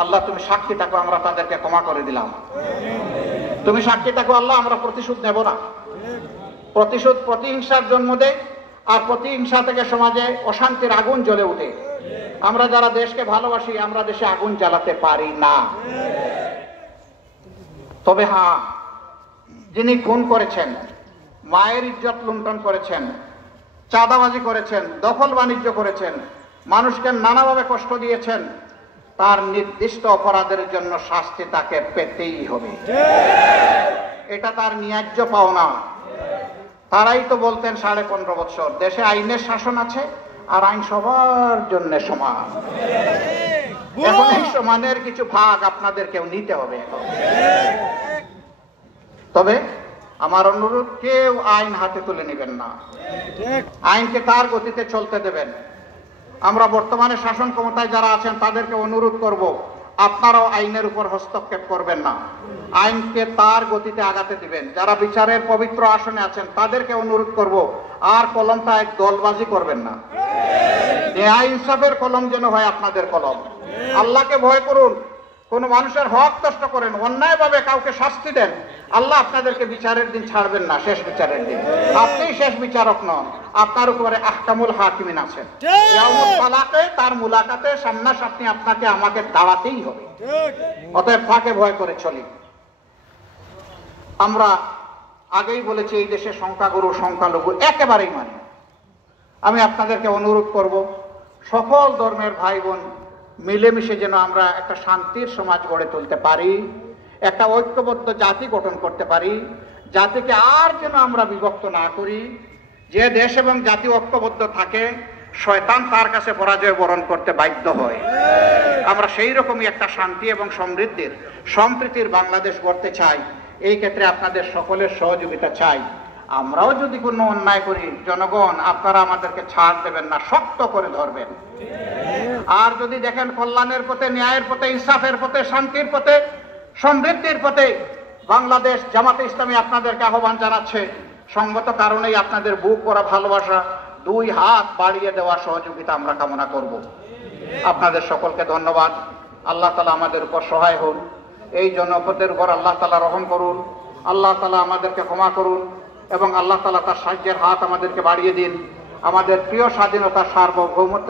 আল্লাহ তুমি সাক্ষী থাকো, আমরা তাদেরকে ক্ষমা করে দিলাম। তুমি সাক্ষী থাকো আল্লাহ, আমরা প্রতিশোধ নেব না। প্রতিশোধ প্রতিহিংসার জন্ম দেয়, আর প্রতিহিংসা থেকে সমাজে অশান্তির আগুন জ্বলে ওঠে। আমরা যারা দেশকে ভালোবাসি, আমরা দেশে আগুন জ্বালাতে পারি না। তবে হ্যাঁ, যিনি খুন করেছেন, মায়ের ইজ্জত লুণ্ঠন করেছেন, চাঁদাবাজি করেছেন, দখল বাণিজ্য করেছেন, মানুষকে নানাভাবে কষ্ট দিয়েছেন, তার নির্দিষ্ট অপরাধের জন্য শাস্তি তাকে পেতেই হবে। এটা তার ন্যায্য পাওনা। তারাই তো বলতেন 15.5 বছর দেশে আইনের শাসন আছে, আর আইন সবার জন্য সমান। এখন এই সমানের কিছু ভাগ আপনাদেরকেও নিতে হবে। তবে আমার অনুরোধ, কেউ আইন হাতে তুলে নেবেন না, আইনকে তার গতিতে চলতে দেবেন। আমরা বর্তমানে শাসন ক্ষমতায় যারা আছেন তাদেরকে অনুরোধ করব, আপনারাও আইনের উপর হস্তক্ষেপ করবেন না, আইনকে তার গতিতে আগাতে দিবেন। যারা বিচারের পবিত্র আসনে আছেন তাদেরকে অনুরোধ করব, আর কলমটায় দলবাজি করবেন না। ন্যায় ইনসাফের কলম যেন হয় আপনাদের কলম। আল্লাহকে ভয় করুন। কোন মানুষের হক নষ্ট করেন, অন্যায়ভাবে কাউকে শাস্তি দেন, আল্লাহ আপনাদেরকে বিচারের দিন ছাড়বেন না, শেষ বিচারের দিন। আপনি শেষ বিচারক নন, আপনার উপরে আহকামুল হাকিমিন আছেন। ইয়াউমুল তালাকে, তার মুলাকাতে সামনাসামনি আপনাকে আমাকে দাঁড়াতেই হবে। অতএব তাকে ভয় করে চলি। আমরা আগেই বলেছি, এই দেশে সংখ্যাগুরু সংখ্যালঘু একেবারেই মানে। আমি আপনাদেরকে অনুরোধ করব, সকল ধর্মের ভাই বোন মিলেমিশে যেন আমরা একটা শান্তির সমাজ গড়ে তুলতে পারি, একটা ঐক্যবদ্ধ জাতি গঠন করতে পারি। জাতিকে আর যেন আমরা বিভক্ত না করি। যে দেশ এবং জাতি ঐক্যবদ্ধ থাকে, শয়তান তার কাছে পরাজয় বরণ করতে বাধ্য হয়। আমরা সেই রকমই একটা শান্তি এবং সমৃদ্ধির সম্প্রীতির বাংলাদেশ গড়তে চাই। এই ক্ষেত্রে আপনাদের সকলের সহযোগিতা চাই। আমরাও যদি কোনো অন্যায় করি, জনগণ আপনারা আমাদেরকে ছাড় দেবেন না, শক্ত করে ধরবেন। আর যদি দেখেন কল্যাণের পথে, ন্যায়ের পথে, ইনসাফের পথে, শান্তির পথে, সমৃদ্ধির পথে বাংলাদেশ জামাতে ইসলামী আপনাদেরকে আহ্বান জানাচ্ছে। সঙ্গত কারণেই আপনাদের বুক ভরা ভালোবাসা, 2 হাত বাড়িয়ে দেওয়া সহযোগিতা আমরা কামনা করব। আপনাদের সকলকে ধন্যবাদ। আল্লাহ তাআলা আমাদের উপর সহায় হন। এই জনপদের উপর আল্লাহ তাআলা রহম করুন। আল্লাহ তাআলা আমাদেরকে ক্ষমা করুন এবং আল্লাহ তাআলা তার সাহায্যের হাত আমাদেরকে বাড়িয়ে দিন। আমাদের প্রিয় স্বাধীনতা, সার্বভৌমত্ব